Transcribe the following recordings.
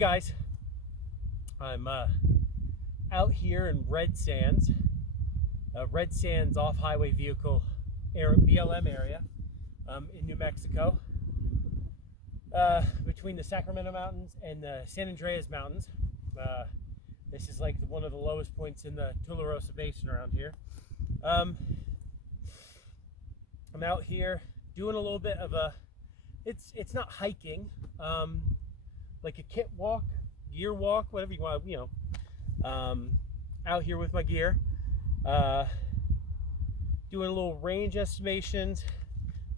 guys, I'm out here in Red Sands, off-highway vehicle BLM area in New Mexico, between the Sacramento Mountains and the San Andreas Mountains. This is like one of the lowest points in the Tularosa Basin around here. I'm out here doing a little bit of it's not hiking, like a kit walk, gear walk, whatever you want, out here with my gear, doing a little range estimations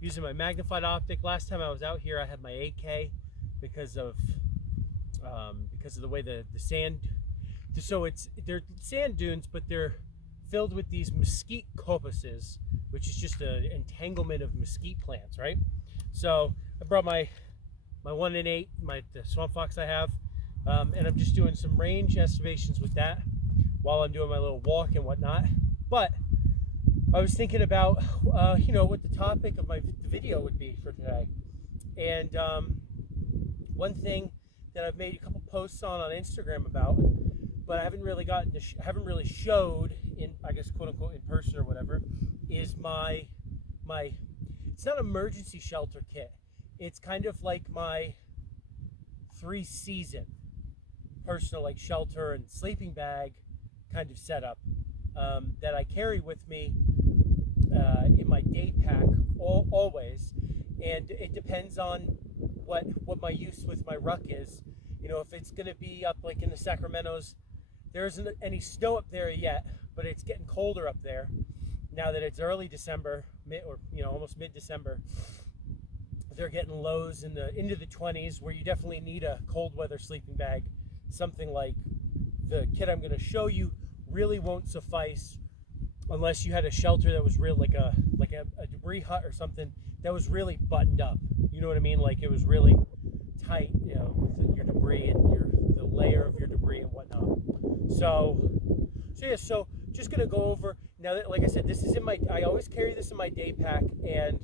using my magnified optic. Last time I was out here I had my 8K because of the way the sand, so they're sand dunes, but they're filled with these mesquite copuses, which is just an entanglement of mesquite plants, right? So I brought my 1 in 8, the Swamp Fox I have, and I'm just doing some range estimations with that while I'm doing my little walk and whatnot. But I was thinking about what the topic of the video would be for today, and one thing that I've made a couple posts on Instagram about, but I haven't really showed in, I guess, quote unquote, in person or whatever, is my it's not emergency shelter kit. It's kind of like my 3-season personal shelter and sleeping bag kind of setup that I carry with me in my day pack always, and it depends on what my use with my ruck is. If it's going to be up like in the Sacramentos, there isn't any snow up there yet, but it's getting colder up there now that it's early December, almost mid-December. They're getting lows into the 20s, where you definitely need a cold weather sleeping bag. Something like the kit I'm going to show you really won't suffice unless you had a shelter that was real, like a debris hut or something that was really buttoned up. You know what I mean? Like it was really tight, with your debris and the layer of your debris and whatnot. So just gonna go over now that, like I said, this is I always carry this in my day pack, and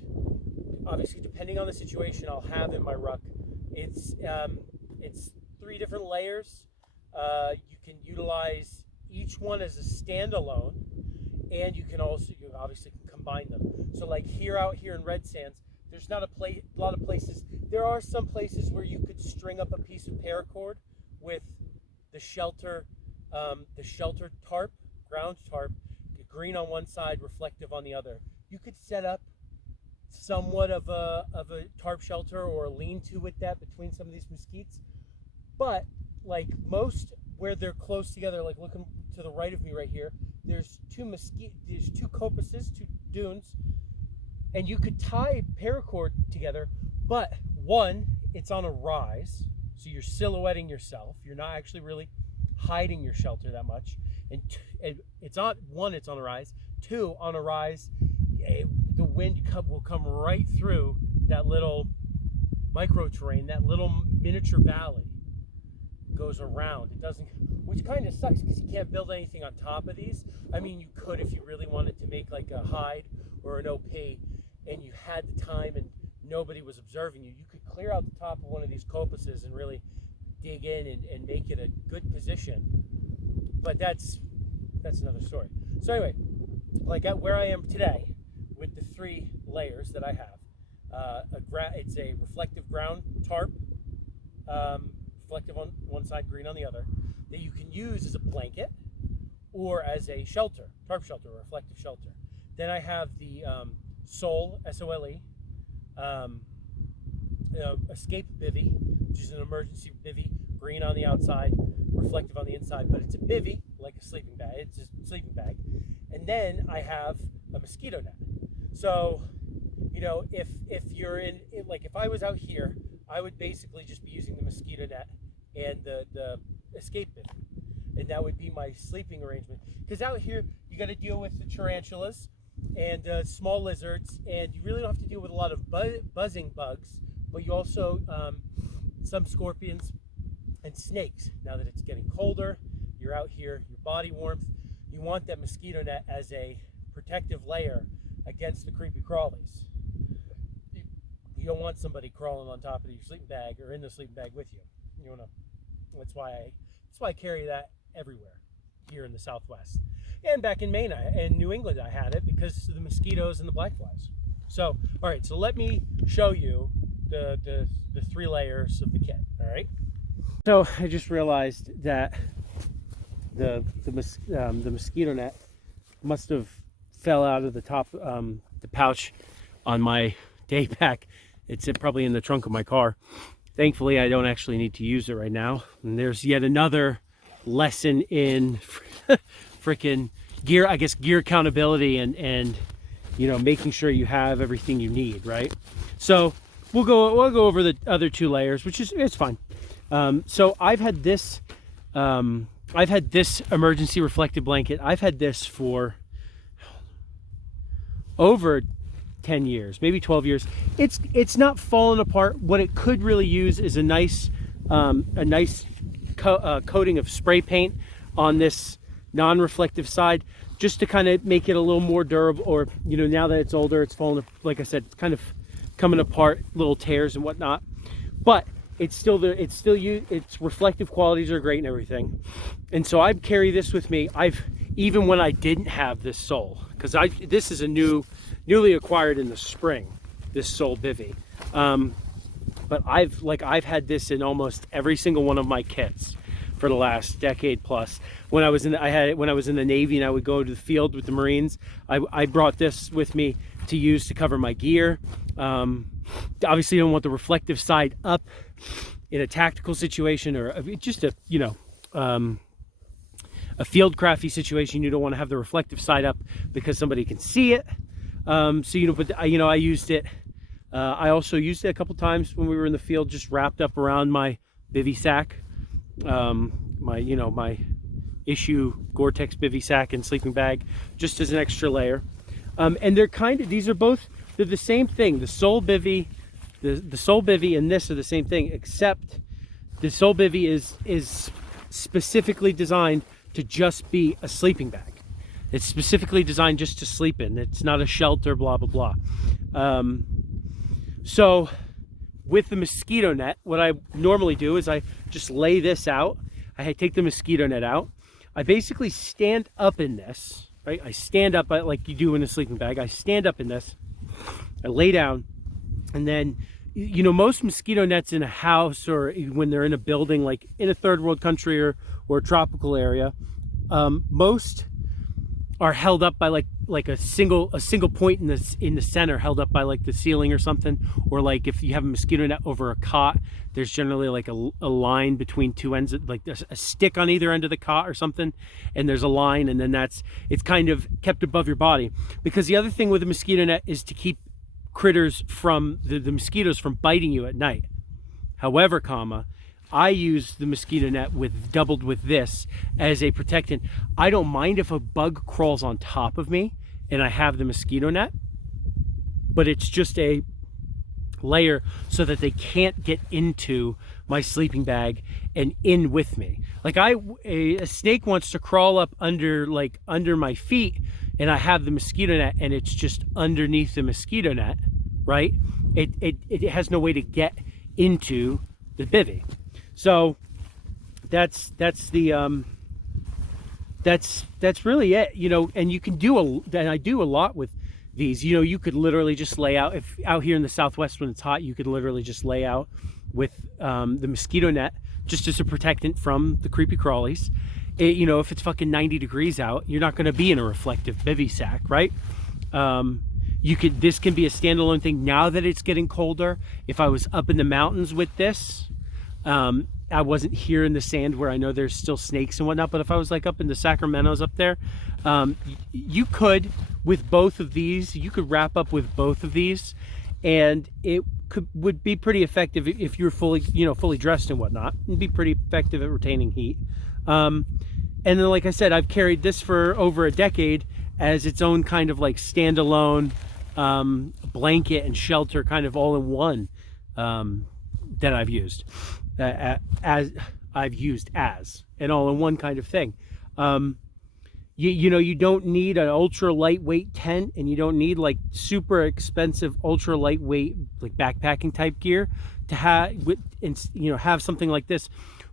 obviously depending on the situation I'll have in my ruck. It's 3 different layers. You can utilize each one as a standalone, and you obviously can combine them. So like out here in Red Sands, there's not a lot of places. There are some places where you could string up a piece of paracord with the shelter tarp, ground tarp, green on one side, reflective on the other. You could set up somewhat of a tarp shelter or a lean-to with that between some of these mesquites. But like most, where they're close together, like looking to the right of me right here, there's 2 copuses, 2 dunes, and you could tie paracord together, but one, it's on a rise, so you're silhouetting yourself. You're not actually really hiding your shelter that much. And it's on a rise. 2, on a rise, the wind will come right through that little micro terrain, that little miniature valley. Goes around. It doesn't, which kind of sucks because you can't build anything on top of these. I mean, you could if you really wanted to make like a hide or an OP, and you had the time and nobody was observing you. You could clear out the top of one of these copuses and really dig in and make it a good position. But that's another story. So anyway, like at where I am today with the 3 layers that I have, it's a reflective ground tarp, reflective on one side, green on the other, that you can use as a blanket or as a shelter, tarp shelter, or reflective shelter. Then I have the SOLE, S-O-L-E, escape bivy, which is an emergency bivy, green on the outside, reflective on the inside, but it's a bivy, like a sleeping bag. It's a sleeping bag. And then I have a mosquito net. So, if you're if I was out here, I would basically just be using the mosquito net and the escape bivy, and that would be my sleeping arrangement. Because out here, you got to deal with the tarantulas and small lizards, and you really don't have to deal with a lot of buzzing bugs, but you also some scorpions and snakes. Now that it's getting colder, you're out here, your body warmth, you want that mosquito net as a protective layer against the creepy crawlies. You don't want somebody crawling on top of your sleeping bag or in the sleeping bag with you. You want to That's why I carry that everywhere here in the Southwest. And back in Maine and New England, I had it because of the mosquitoes and the black flies. So, all right, so let me show you the 3 layers of the kit. All right. So I just realized that the mosquito net must have fell out of the top, the pouch on my day pack. It's probably in the trunk of my car. Thankfully, I don't actually need to use it right now. And there's yet another lesson in freaking gear, I guess, gear accountability and making sure you have everything you need, right? So we'll go over the other 2 layers, which is, it's fine. So I've had this emergency reflective blanket. I've had this for over 10 years, maybe 12 years. It's not fallen apart. What it could really use is a nice coating of spray paint on this non-reflective side, just to kind of make it a little more durable. Or now that it's older, it's fallen, like I said, it's kind of coming apart, little tears and whatnot. But its reflective qualities are great and everything. And so I carry this with me. Even when I didn't have this sole, because this is a newly acquired in the spring, this sole bivy. But I've had this in almost every single one of my kits for the last decade plus. When I was in the Navy and I would go to the field with the Marines, I brought this with me to use to cover my gear. Obviously, you don't want the reflective side up in a tactical situation, or just a field crafty situation. You don't want to have the reflective side up because somebody can see it. But I used it. I also used it a couple times when we were in the field, just wrapped up around my bivy sack, my issue Gore-Tex bivy sack and sleeping bag, just as an extra layer. And they're they're the same thing. The sole bivy, the sole bivy and this are the same thing, except the sole bivy is specifically designed to just be a sleeping bag. It's specifically designed just to sleep in. It's not a shelter, blah, blah, blah. So with the mosquito net, what I normally do is I just lay this out. I take the mosquito net out. I basically stand up in this, right? I stand up like you do in a sleeping bag. I stand up in this. I lay down, and then, most mosquito nets in a house or when they're in a building, like in a third world country or a tropical area, most are held up by like a single point in the center, held up by like the ceiling or something. Or like if you have a mosquito net over a cot, there's generally like a line between 2 ends, like there's a stick on either end of the cot or something, and there's a line, and then it's kind of kept above your body. Because the other thing with a mosquito net is to keep critters from the mosquitoes from biting you at night. However, I use the mosquito net doubled with this as a protectant. I don't mind if a bug crawls on top of me and I have the mosquito net, but it's just a layer so that they can't get into my sleeping bag and in with me. Like a snake wants to crawl up under my feet, and I have the mosquito net and it's just underneath the mosquito net, right? It has no way to get into the bivy. So that's really it, and you can do and I do a lot with these. You could literally just lay out, if out here in the Southwest when it's hot, you could literally just lay out with the mosquito net just as a protectant from the creepy crawlies. If it's fucking 90 degrees out, you're not going to be in a reflective bivy sack, right? This can be a standalone thing. Now that it's getting colder, if I was up in the mountains with this, I wasn't here in the sand where I know there's still snakes and whatnot, but if I was like up in the Sacramentos up there, you could, with both of these, you could wrap up with both of these, and it would be pretty effective if you're fully dressed and whatnot. It'd be pretty effective at retaining heat. And then, like I said, I've carried this for over a decade as its own kind of like standalone blanket and shelter, kind of all in one, that I've used as an all-in-one kind of thing. You don't need an ultra lightweight tent, and you don't need like super expensive ultra lightweight like backpacking type gear to have something like this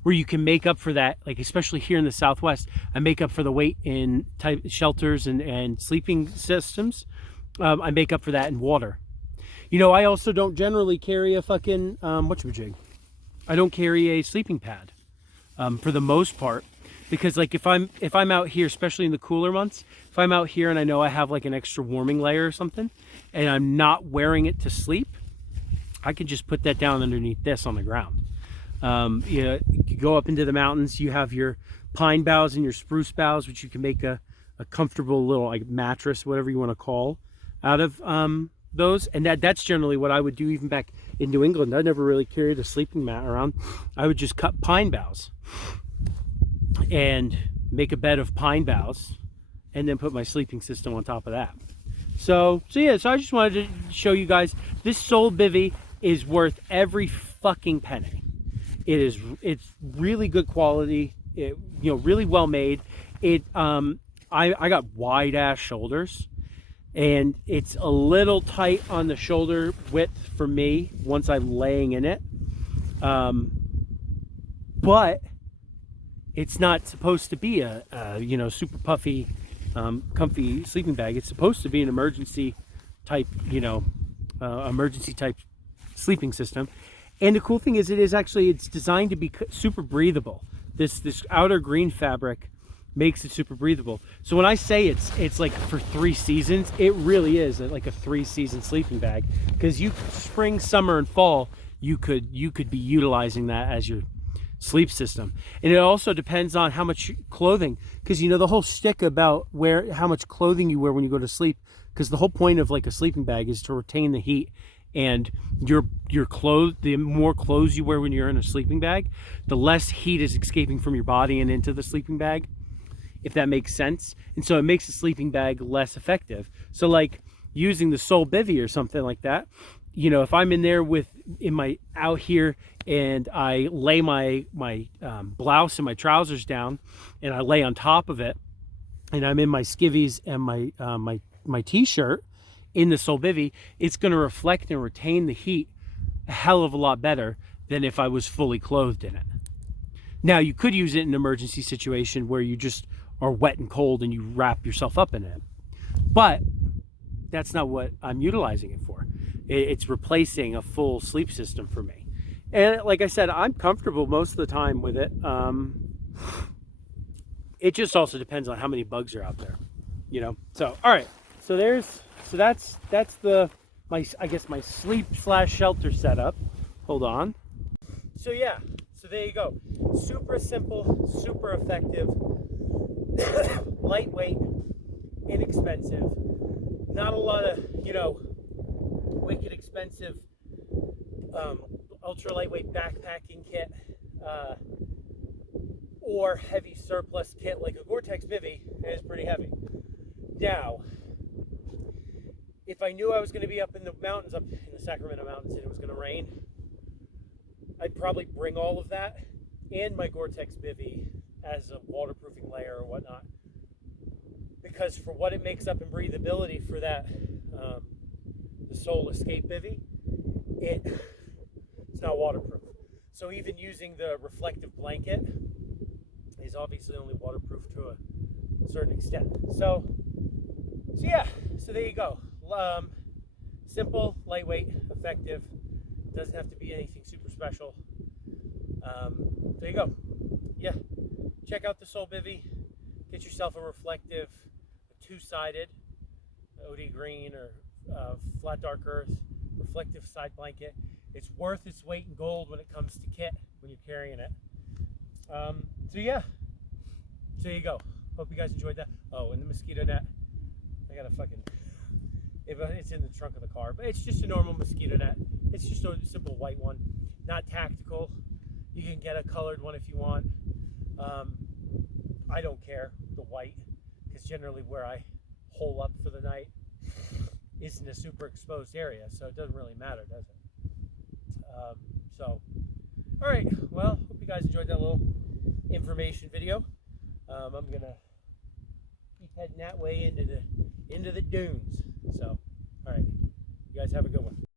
where you can make up for that, like especially here in the Southwest, I make up for the weight in type shelters and sleeping systems. I make up for that in water. You know, I also don't generally carry a fucking whatchamajig. I don't carry a sleeping pad for the most part, because like if I'm out here, especially in the cooler months, if I'm out here and I know I have like an extra warming layer or something, and I'm not wearing it to sleep, I can just put that down underneath this on the ground. You go up into the mountains, you have your pine boughs and your spruce boughs, which you can make a comfortable little like mattress, whatever you want to call, out of those. And that's generally what I would do even back in New England. I never really carried a sleeping mat around. I would just cut pine boughs and make a bed of pine boughs and then put my sleeping system on top of that. So yeah, so I just wanted to show you guys this Sol Bivy is worth every fucking penny. It's really good quality. It, you know, really well made. It I got wide ass shoulders, and it's a little tight on the shoulder width for me once I'm laying in it. But it's not supposed to be a you know, super puffy, comfy sleeping bag. It's supposed to be an emergency type, you know, emergency type sleeping system. And the cool thing is, it's designed to be super breathable. This outer green fabric makes it super breathable. So when I say it's like for 3 seasons, it really is like a 3-season sleeping bag, because you spring, summer, and fall, you could be utilizing that as your sleep system. And it also depends on how much clothing, because you know the whole shtick about how much clothing you wear when you go to sleep, because the whole point of like a sleeping bag is to retain the heat. And your clothes, the more clothes you wear when you're in a sleeping bag, the less heat is escaping from your body and into the sleeping bag, if that makes sense. And so it makes the sleeping bag less effective. So like using the Sol Bivy or something like that, you know, if I'm in there out here and I lay my blouse and my trousers down and I lay on top of it, and I'm in my skivvies and my t-shirt in the Sol Bivy, it's going to reflect and retain the heat a hell of a lot better than if I was fully clothed in it. Now, you could use it in an emergency situation where you just are wet and cold and you wrap yourself up in it. But that's not what I'm utilizing it for. It's replacing a full sleep system for me. And like I said, I'm comfortable most of the time with it. It just also depends on how many bugs are out there, you know? So, all right. So that's my sleep/shelter setup. Hold on. So yeah, so there you go. Super simple, super effective, lightweight, inexpensive. Not a lot of, you know, wicked expensive ultra lightweight backpacking kit or heavy surplus kit like a Gore-Tex Bivy is pretty heavy. Now, if I knew I was going to be up in the mountains, up in the Sacramento Mountains, and it was going to rain, I'd probably bring all of that and my Gore-Tex Bivy as a waterproofing layer or whatnot. Because for what it makes up in breathability for that, the Sol Escape Bivy, it's not waterproof. So even using the reflective blanket is obviously only waterproof to a certain extent. So yeah, so there you go. Simple, lightweight, effective. Doesn't have to be anything super special. There you go. Yeah, check out the Sol Bivy. Get yourself a reflective, two-sided OD green or flat dark earth reflective side blanket. It's worth its weight in gold when it comes to kit when you're carrying it. So yeah, so there you go. Hope you guys enjoyed that. Oh, and the mosquito net. I gotta fucking. It's in the trunk of the car, but it's just a normal mosquito net. It's just a simple white one, not tactical. You can get a colored one if you want. I don't care, the white, because generally where I hole up for the night isn't a super exposed area, so it doesn't really matter, does it? So, all right, well, hope you guys enjoyed that little information video. I'm gonna keep heading that way into the dunes. So, all right, you guys have a good one.